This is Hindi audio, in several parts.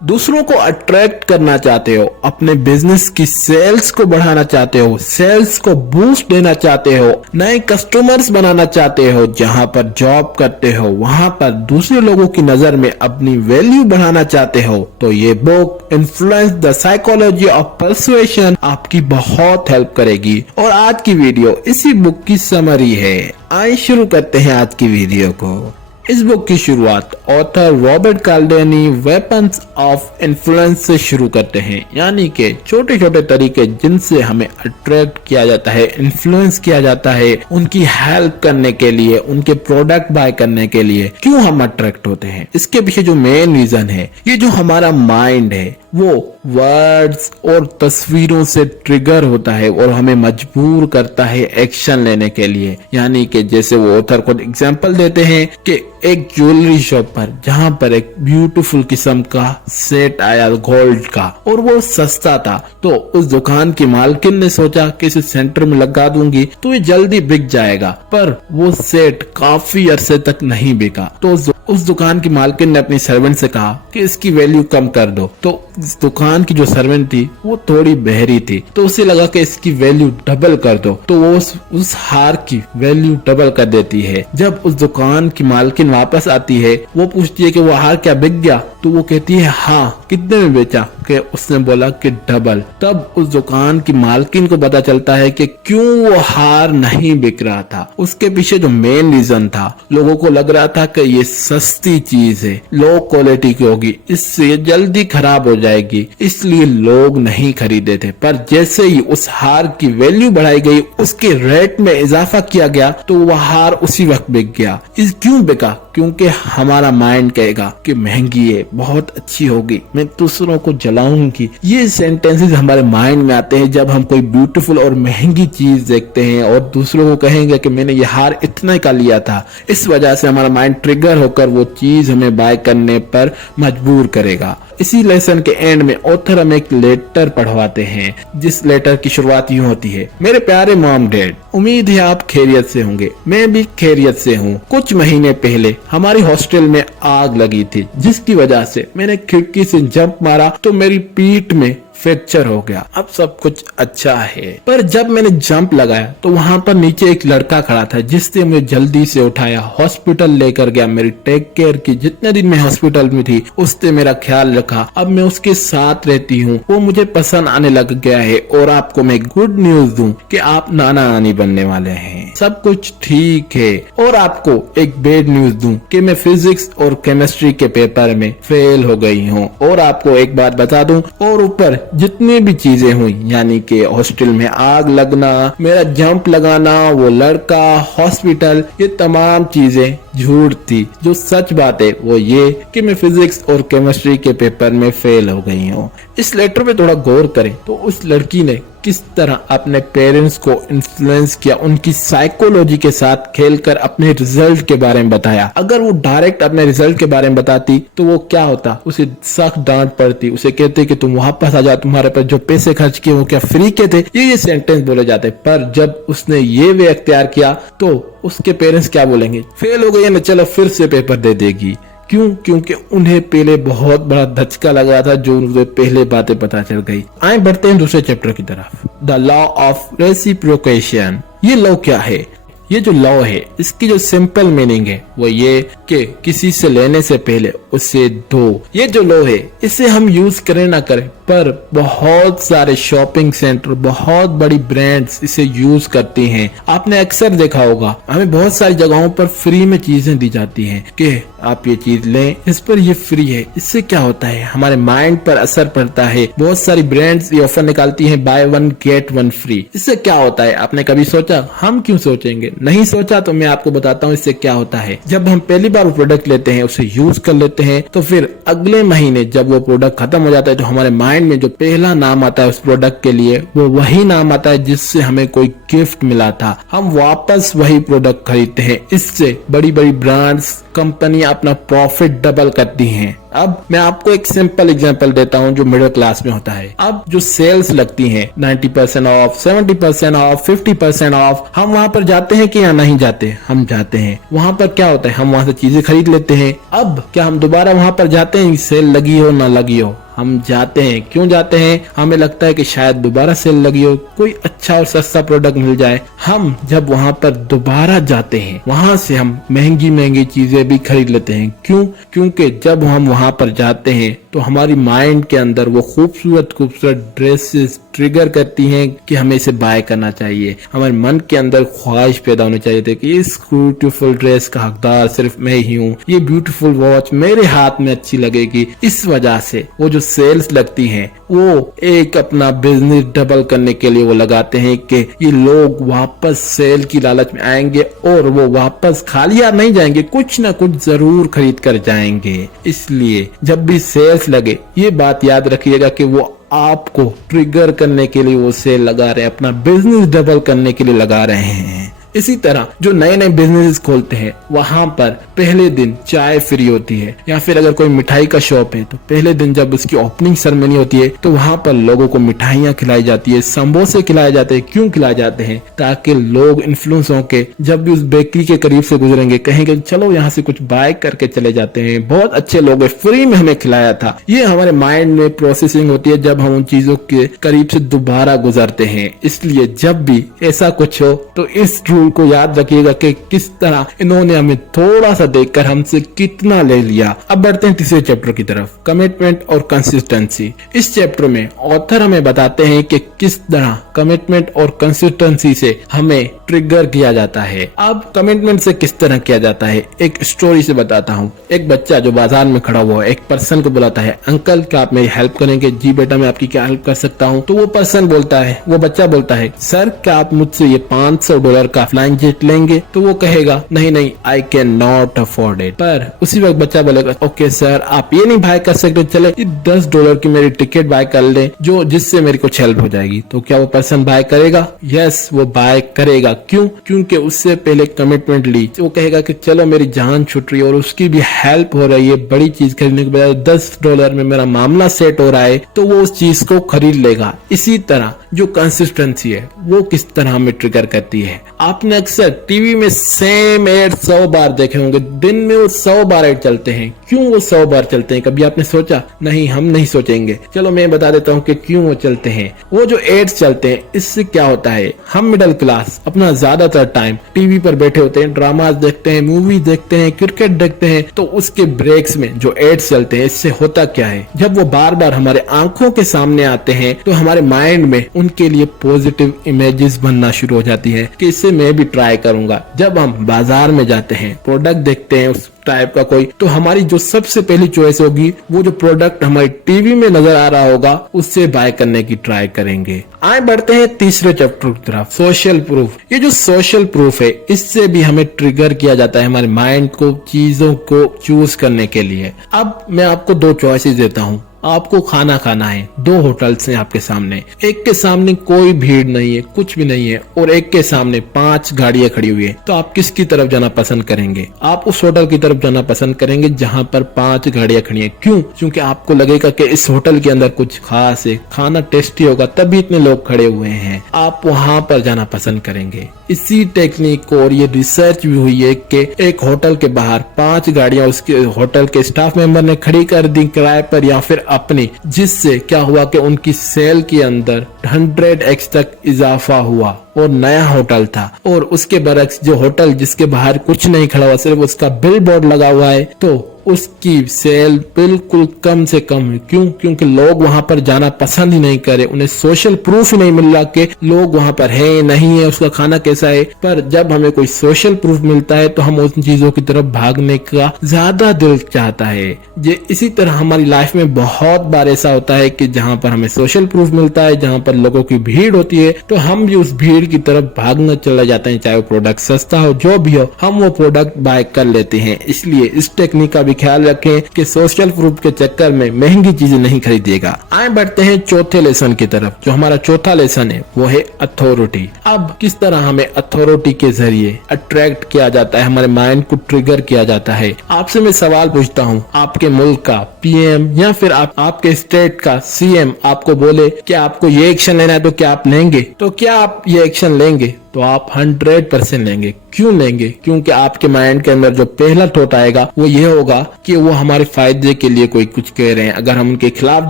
दूसरों को अट्रैक्ट करना चाहते हो, अपने बिजनेस की सेल्स को बढ़ाना चाहते हो, सेल्स को बूस्ट देना चाहते हो, नए कस्टमर्स बनाना चाहते हो, जहां पर जॉब करते हो वहां पर दूसरे लोगों की नजर में अपनी वैल्यू बढ़ाना चाहते हो, तो ये book influence the psychology of persuasion आपकी बहुत हेल्प करेगी। और आज की वीडियो इसी बुक की समरी है। आइए शुरू करते हैं आज की वीडियो को। इस बुक की शुरुआत author Robert Cialdini weapons of influence से शुरू करते हैं, यानी कि छोटे छोटे तरीके जिनसे हमें अट्रैक्ट किया जाता है, इन्फ्लुएंस किया जाता है, उनकी हेल्प करने के लिए, उनके प्रोडक्ट बाय करने के लिए क्यों हम अट्रैक्ट होते हैं। इसके पीछे जो मेन रीजन है, ये जो हमारा माइंड है वो वर्ड्स और तस्वीरों से ट्रिगर होता है और हमें मजबूर करता है एक्शन लेने के लिए। यानी कि जैसे वो ऑथर को एग्जांपल देते हैं कि एक ज्वेलरी शॉप पर जहां पर एक ब्यूटीफुल किस्म का सेट आया गोल्ड का और वो सस्ता था, तो उस दुकान की मालकिन ने सोचा कि इसे सेंटर में लगा दूंगी तो ये जल्दी बिक जाएगा, पर वो सेट काफी अरसे तक नहीं बिका। तो उस दुकान की मालकिन ने अपनी सर्वेंट से कहा कि इसकी वैल्यू कम कर दो। तो इस दुकान की जो सर्वेंट थी वो थोड़ी बहरी थी, तो उसे लगा कि इसकी वैल्यू डबल कर दो, तो वो उस हार की वैल्यू डबल कर देती है। जब उस दुकान की मालकिन वापस आती है, वो पूछती है कि वो हार क्या बिक गया, तो वो कहती है हाँ, कितने में बेचा, कि उसने बोला कि डबल। तब उस दुकान की मालकिन को पता चलता है कि क्यों वो हार नहीं बिक रहा था। उसके पीछे जो मेन रीजन था, लोगों को लग रहा था कि ये सस्ती चीज है, लो क्वालिटी की होगी, इससे जल्दी खराब हो जाएगी, इसलिए लोग नहीं खरीदे थे। पर जैसे ही उस हार की वैल्यू बढ़ाई गई, उसके रेट में इजाफा किया गया, तो वह हार उसी वक्त बिक गया। इस क्यों बिका? क्योंकि हमारा माइंड कहेगा कि महंगी है, बहुत अच्छी होगी, मैं दूसरों को जलाऊंगी। ये सेंटेंसेस हमारे माइंड में आते हैं जब हम कोई ब्यूटीफुल और महंगी चीज देखते हैं और दूसरों को कहेंगे कि मैंने ये हार इतने का लिया था। इस वजह से हमारा माइंड ट्रिगर होकर वो चीज हमें बाय करने पर मजबूर करेगा। इसी लेसन के एंड में ऑथर हमें एक लेटर पढ़वाते हैं, जिस लेटर की शुरुआत यूं होती है। मेरे प्यारे मॉम डैड, उम्मीद है आप खैरियत से होंगे, मैं भी खैरियत से हूँ। कुछ महीने पहले हमारी हॉस्टल में आग लगी थी, जिसकी वजह से मैंने खिड़की से जंप मारा तो मेरी पीठ में फ्रैक्चर हो गया। अब सब कुछ अच्छा है, पर जब मैंने जंप लगाया तो वहां पर नीचे एक लड़का खड़ा था, जिसने मुझे जल्दी से उठाया, हॉस्पिटल लेकर गया, मेरी टेक केयर की। जितने दिन मैं हॉस्पिटल में थी उसने मेरा ख्याल रखा। अब मैं उसके साथ रहती हूँ, वो मुझे पसंद आने लग गया है। और आपको मैं गुड न्यूज दूं कि आप नाना नानी बनने वाले हैं, सब कुछ ठीक है। और आपको एक बैड न्यूज दूं कि मैं फिजिक्स और केमिस्ट्री के पेपर में फेल हो गई हूँ। और आपको एक बात बता दूं, और ऊपर जितनी भी चीजें हुई, यानी कि हॉस्टल में आग लगना, मेरा जंप लगाना, वो लड़का, हॉस्पिटल, ये तमाम चीजें झूठ थी। जो सच बात है वो ये कि मैं फिजिक्स और केमिस्ट्री के पेपर में फेल हो गई हूँ। इस लेटर पे थोड़ा गौर करें तो उस लड़की ने किस तरह अपने पेरेंट्स को इन्फ्लुएंस किया, उनकी साइकोलॉजी के साथ खेलकर अपने रिजल्ट के बारे में बताया। अगर वो डायरेक्ट अपने रिजल्ट के बारे में बताती तो वो क्या होता, उसे सख्त डांट पड़ती, उसे कहते कि तुम वापस आ जा, तुम्हारे पर जो पैसे खर्च किए वो क्या फ्री के थे, ये सेंटेंस बोले जाते। पर जब उसने ये वे अख्तियार किया तो उसके पेरेंट्स क्या बोलेंगे, फेल हो गई है ना, चलो फिर से पेपर दे देगी। क्यों? क्योंकि उन्हें पहले बहुत बड़ा धचका लगा था, जो उन्हें पहले बातें पता चल गई। आए बढ़ते हैं दूसरे चैप्टर की तरफ, द लॉ ऑफ रेसिप्रोकेशन। ये लॉ क्या है? ये जो लॉ है इसकी जो सिंपल मीनिंग है वो ये कि किसी से लेने से पहले उसे दो। ये जो लॉ है इसे हम यूज करें ना करें, पर बहुत सारे शॉपिंग सेंटर, बहुत बड़ी ब्रांड्स इसे यूज करती हैं। आपने अक्सर देखा होगा, हमें बहुत सारी जगहों पर फ्री में चीजें दी जाती हैं कि आप ये चीज लें, इस पर ये फ्री है। इससे क्या होता है, हमारे माइंड पर असर पड़ता है। बहुत सारी ब्रांड्स ये ऑफर निकालती हैं, by one get one free. इससे क्या होता है, आपने कभी सोचा? हम क्यों सोचेंगे? नहीं सोचा तो मैं आपको बताता हूँ इससे क्या होता है। जब हम पहली बार वो प्रोडक्ट लेते हैं, उसे यूज कर लेते हैं, तो फिर अगले महीने जब वो प्रोडक्ट खत्म हो जाता है तो हमारे माइंड में जो पहला नाम आता है उस प्रोडक्ट के लिए, वो वही नाम आता है जिससे हमें कोई गिफ्ट मिला था। हम वापस वही प्रोडक्ट खरीदते हैं। इससे बड़ी बड़ी ब्रांड्स, कंपनियां अपना प्रॉफिट डबल करती हैं। अब मैं आपको एक सिंपल एग्जांपल देता हूं जो मिडिल क्लास में होता है। अब जो सेल्स लगती हैं 90% ऑफ, 70% ऑफ, 50% ऑफ, हम वहां पर जाते हैं कि या नहीं जाते? हम जाते हैं। वहां पर क्या होता है, हम वहां से चीजें खरीद लेते हैं। अब क्या हम दोबारा वहां पर जाते हैं, सेल लगी हो ना लगी हो? हम जाते हैं। क्यों जाते हैं? हमें लगता है कि शायद दोबारा सेल लगी हो, कोई अच्छा और सस्ता प्रोडक्ट मिल जाए। हम जब वहां पर दोबारा जाते हैं, वहां से हम महंगी महंगी चीजें भी खरीद लेते हैं। क्यों? क्योंकि जब हम वहां पर जाते हैं तो हमारी माइंड के अंदर वो खूबसूरत खूबसूरत ड्रेसेस ट्रिगर करती हैं कि हमें इसे बाय करना चाहिए। हमारे मन के अंदर ख्वाहिश पैदा होनी चाहिए थी कि इस ब्यूटीफुल ड्रेस का हकदार सिर्फ मैं ही हूँ, ये ब्यूटीफुल वॉच मेरे हाथ में अच्छी लगेगी। इस वजह से वो जो सेल्स लगती हैं वो एक अपना बिजनेस डबल करने के लिए वो लगाते हैं कि ये लोग वापस सेल की लालच में आएंगे और वो वापस खाली हाथ नहीं जाएंगे, कुछ ना कुछ जरूर खरीद कर जाएंगे। इसलिए जब भी सेल्स लगे ये बात याद रखिएगा कि वो आपको ट्रिगर करने के लिए वो सेल लगा रहे हैं, अपना बिजनेस डबल करने के लिए लगा रहे हैं। इसी तरह जो नए नए बिजनेस खोलते हैं वहां पर पहले दिन चाय फ्री होती है, या फिर अगर कोई मिठाई का शॉप है तो पहले दिन जब उसकी ओपनिंग सेरेमनी होती है तो वहां पर लोगों को मिठाइयां खिलाई जाती है, समोसे खिलाए जाते हैं। क्यों खिलाए जाते हैं? ताकि लोग इन्फ्लुएंस होके जब भी उस बेकरी के करीब से गुजरेंगे कहेंगे चलो यहाँ से कुछ बाय करके चले जाते हैं, बहुत अच्छे लोग हैं, फ्री में हमें खिलाया था। ये हमारे माइंड में प्रोसेसिंग होती है जब हम उन चीजों के करीब से दोबारा गुजरते हैं। इसलिए जब भी ऐसा कुछ हो तो इस को याद रखिएगा कि किस तरह इन्होंने हमें थोड़ा सा देखकर हमसे कितना ले लिया। अब बढ़ते हैं तीसरे चैप्टर की तरफ, कमिटमेंट और कंसिस्टेंसी। इस चैप्टर में ऑथर हमें बताते हैं कि किस तरह कमिटमेंट और कंसिस्टेंसी से हमें ट्रिगर किया जाता है। अब कमिटमेंट से किस तरह किया जाता है एक स्टोरी से बताता हूँ। एक बच्चा जो बाजार में खड़ा हुआ है एक पर्सन को बुलाता है, अंकल क्या आप मेरी हेल्प करेंगे? जी बेटा मैं आपकी क्या हेल्प कर सकता हूँ? तो वो पर्सन बोलता है, वो बच्चा बोलता है, सर क्या आप मुझसे ये $500 का फ्लाइंग जेट लेंगे? तो वो कहेगा नहीं नहीं I can not afford it. पर उसी वक्त बच्चा बोलेगा ओके सर आप ये नहीं बाय कर सकते, चले ये $10 की मेरी टिकट बाय कर ले जो जिससे मेरी कुछ हेल्प हो जाएगी। तो क्या वो पर्सन बाय करेगा? यस वो बाय करेगा। क्यों? क्योंकि उससे पहले कमिटमेंट ली। वो कहेगा कि चलो मेरी जान छूट रही है और उसकी भी हेल्प हो रही है, बड़ी चीज खरीदने के बजाय $10 में मेरा मामला सेट हो रहा है, तो वो उस चीज को खरीद लेगा। इसी तरह जो कंसिस्टेंसी है वो किस तरह हमें ट्रिगर करती है। आपने अक्सर टीवी में सेम एड 100 बार देखे होंगे, दिन में वो 100 बार एड चलते हैं। क्यों वो 100 बार चलते हैं? कभी आपने सोचा? नहीं हम नहीं सोचेंगे, चलो मैं बता देता हूँ कि क्यों वो चलते हैं। वो जो एड्स चलते हैं इससे क्या होता है, हम मिडिल क्लास अपना ज्यादातर टाइम टीवी पर बैठे होते हैं, ड्रामास देखते हैं, मूवी देखते हैं, क्रिकेट देखते हैं। तो उसके ब्रेक्स में जो एड्स चलते हैं इससे होता क्या है, जब वो बार बार हमारे आंखों के सामने आते हैं तो हमारे माइंड में उनके लिए पॉजिटिव इमेजेस बनना शुरू हो जाती है कि इससे मैं भी ट्राई करूंगा। जब हम बाजार में जाते हैं प्रोडक्ट देखते हैं उस टाइप का कोई, तो हमारी जो सबसे पहली चॉइस होगी वो जो प्रोडक्ट हमारी टीवी में नजर आ रहा होगा उससे बाय करने की ट्राई करेंगे। आए बढ़ते हैं तीसरे चैप्टर की तरफ, सोशल प्रूफ। ये जो सोशल प्रूफ है इससे भी हमें ट्रिगर किया जाता है हमारे माइंड को चीजों को चूज करने के लिए। अब मैं आपको दो चॉइसेस देता हूँ, आपको खाना खाना है, दो होटल्स हैं आपके सामने, एक के सामने कोई भीड़ नहीं है, कुछ भी नहीं है, और एक के सामने 5 गाड़ियां खड़ी हुई है। तो आप किसकी तरफ जाना पसंद करेंगे? आप उस होटल की तरफ जाना पसंद करेंगे जहां पर 5 गाड़ियां खड़ी हैं। क्यों? क्योंकि आपको लगेगा कि इस होटल के अंदर कुछ खास है, खाना टेस्टी होगा तभी इतने लोग खड़े हुए हैं, आप वहां पर जाना पसंद करेंगे। इसी टेक्निक को, और ये रिसर्च भी हुई है कि एक होटल के बाहर 5 गाड़ियां उसके होटल के स्टाफ मेंबर ने खड़ी कर दी किराए पर या फिर अपनी, जिससे क्या हुआ कि उनकी सेल के अंदर 100x तक इजाफा हुआ और नया होटल था। और उसके बरक्स जो होटल जिसके बाहर कुछ नहीं खड़ा हुआ, सिर्फ उसका बिल बोर्ड लगा हुआ है, तो उसकी सेल बिल्कुल कम से कम है। क्यों? क्योंकि लोग वहां पर जाना पसंद ही नहीं करे, उन्हें सोशल प्रूफ ही नहीं मिल रहा कि लोग वहां पर है नहीं है, उसका खाना कैसा है। पर जब हमें कोई सोशल प्रूफ मिलता है तो हम उन चीजों की तरफ भागने का ज्यादा दिल चाहता है। ये इसी तरह हमारी लाइफ में बहुत बार ऐसा होता है कि जहां पर हमें सोशल प्रूफ मिलता है, जहां पर लोगों की भीड़ होती है, तो हम भी उस भीड़ भीड़ की तरफ भागना चला जाते हैं, चाहे वो प्रोडक्ट सस्ता हो, जो भी हो, हम वो प्रोडक्ट बाय कर लेते हैं। इसलिए इस टेक्निक का भी ख्याल रखें कि सोशल प्रूफ के चक्कर में महंगी चीजें नहीं खरीदिएगा। आए बढ़ते हैं चौथे लेसन की तरफ। जो हमारा चौथा लेसन है वो है अथॉरिटी। अब किस तरह हमें अथॉरिटी के जरिए अट्रैक्ट किया जाता है, हमारे माइंड को ट्रिगर किया जाता है। आपसे मैं सवाल पूछता हूँ, आपके मुल्क का पीएम या फिर आपके स्टेट का सीएम आपको बोले कि आपको ये एक्शन लेना है तो क्या आप लेंगे? तो क्या आप ये एक्शन लेंगे? तो आप 100% लेंगे। क्यों लेंगे? क्योंकि आपके माइंड के अंदर जो पहला थॉट आएगा वो ये होगा कि वो हमारे फायदे के लिए कोई कुछ कह रहे हैं, अगर हम उनके खिलाफ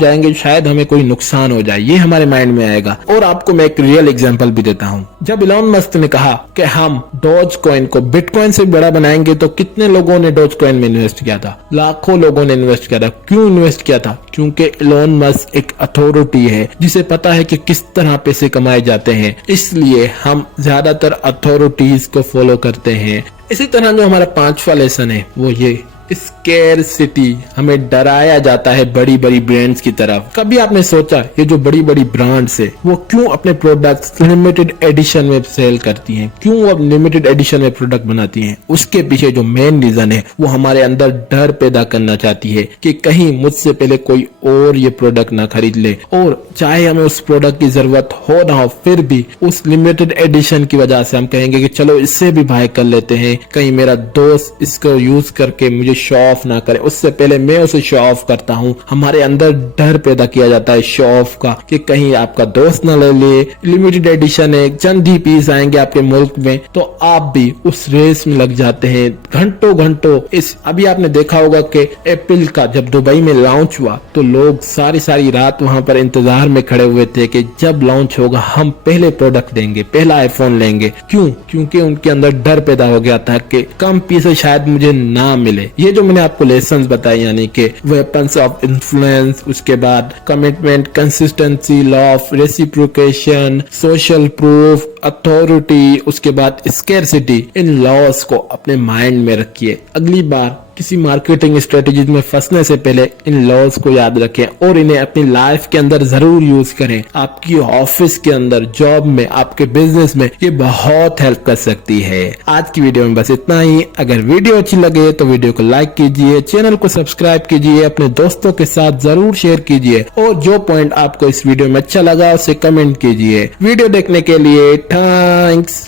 जाएंगे शायद हमें कोई नुकसान हो जाए, ये हमारे माइंड में आएगा। और आपको मैं एक रियल एग्जांपल भी देता हूँ। जब इलॉन मस्क ने कहा कि हम डॉज कॉइन को बिटकॉइन से बड़ा बनाएंगे, तो कितने लोगों ने डॉज कॉइन में इन्वेस्ट किया था? लाखों लोगों ने इन्वेस्ट किया था। क्यों इन्वेस्ट किया था? क्योंकि इलॉन मस्क एक अथॉरिटी है जिसे पता है कि किस तरह पैसे कमाए जाते हैं, इसलिए हम ज्यादातर अथॉरिटीज को फॉलो करते हैं। इसी तरह जो हमारा पांचवा लेसन है वो ये स्केर्सिटी। हमें डराया जाता है बड़ी बड़ी ब्रांड्स की तरफ। कभी आपने सोचा ये जो बड़ी बड़ी ब्रांड्स है वो क्यों अपने प्रोडक्ट्स लिमिटेड एडिशन में सेल करती हैं? क्यों वो लिमिटेड एडिशन में प्रोडक्ट बनाती हैं? उसके पीछे जो मेन रीजन है वो हमारे अंदर डर पैदा करना चाहती है कि कहीं मुझसे पहले कोई और ये प्रोडक्ट ना खरीद ले, और चाहे हमें उस प्रोडक्ट की जरूरत हो ना हो फिर भी उस लिमिटेड एडिशन की वजह से हम कहेंगे कि चलो इससे भी बाय कर लेते हैं, कहीं मेरा दोस्त इसको यूज करके मुझे शो ऑफ ना करे, उससे पहले मैं उसे शो ऑफ करता हूँ। हमारे अंदर डर पैदा किया जाता है शो ऑफ का कि कहीं आपका दोस्त ना ले ले, लिमिटेड एडिशन है, चंद ही पीस आएंगे आपके मुल्क में, तो आप भी उस रेस में लग जाते हैं घंटों घंटों। इस अभी आपने देखा होगा कि एप्पल का जब दुबई में लॉन्च हुआ तो लोग सारी सारी रात वहां पर इंतजार में खड़े हुए थे कि जब लॉन्च होगा हम पहले प्रोडक्ट लेंगे, पहला आईफोन लेंगे। क्यों? क्योंकि उनके अंदर डर पैदा हो गया था कि कम पीस शायद मुझे ना मिले। ये जो मैंने आपको लेसन्स बताए, यानी कि वेपन्स ऑफ इन्फ्लुएंस, उसके बाद commitment, consistency, law of reciprocation, social proof, authority, उसके बाद स्कैरसिटी, इन लॉस को अपने माइंड में रखिए। अगली बार किसी मार्केटिंग स्ट्रेटेजी में फंसने से पहले इन लॉज को याद रखें और इन्हें अपनी लाइफ के अंदर जरूर यूज करें। आपकी ऑफिस के अंदर, जॉब में, आपके बिजनेस में ये बहुत हेल्प कर सकती है। आज की वीडियो में बस इतना ही। अगर वीडियो अच्छी लगे तो वीडियो को लाइक कीजिए, चैनल को सब्सक्राइब कीजिए, अपने दोस्तों के साथ जरूर शेयर कीजिए और जो पॉइंट आपको इस वीडियो में अच्छा लगा उसे कमेंट कीजिए। वीडियो देखने के लिए थैंक्स।